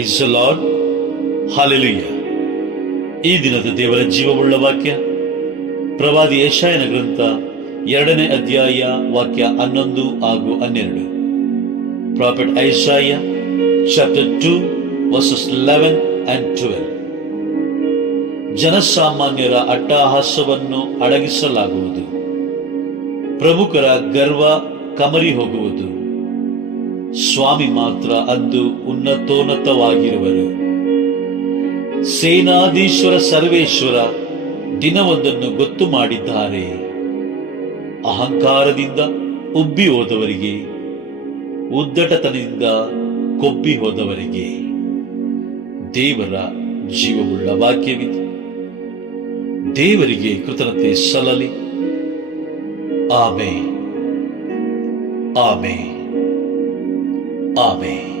Price the lord. Hallelujah. ಈ ದಿನದ ದೇವರ ಜೀವವುಳ್ಳ ವಾಕ್ಯ ಪ್ರವಾದಿ ಯೆಶಾಯನ ಗ್ರಂಥ 2ನೇ ಅಧ್ಯಾಯ ವಾಕ್ಯ 11 ಹಾಗೂ 12. Prophet Isaiah chapter 2 verses 11 and 12. ಜನಸಾಮಾನ್ಯರ ಅಟ್ಟಹಾಸವನ್ನು ಅಡಗಿಸಲಾಗುವುದು, ಪ್ರಮುಖರ ಗರ್ವ ಕಮರಿ ಹೋಗುವುದು, ಸ್ವಾಮಿ ಮಾತ್ರ ಅಂದು ಉನ್ನತೋನ್ನತವಾಗಿರುವರು. ಸೇನಾಧೀಶ್ವರ ಸರ್ವೇಶ್ವರ ದಿನವೊಂದನ್ನು ಗೊತ್ತು ಮಾಡಿದ್ದಾರೆ. ಅಹಂಕಾರದಿಂದ ಉಬ್ಬಿ ಹೋದವರಿಗೆ, ಉದ್ದಟತನದಿಂದ ಕೊಬ್ಬಿ ಹೋದವರಿಗೆ. ದೇವರ ಜೀವವುಳ್ಳ ವಾಕ್ಯವಿದೆ. ದೇವರಿಗೆ ಕೃತಜ್ಞತೆ ಸಲ್ಲಲಿ. Amen, amen, amen.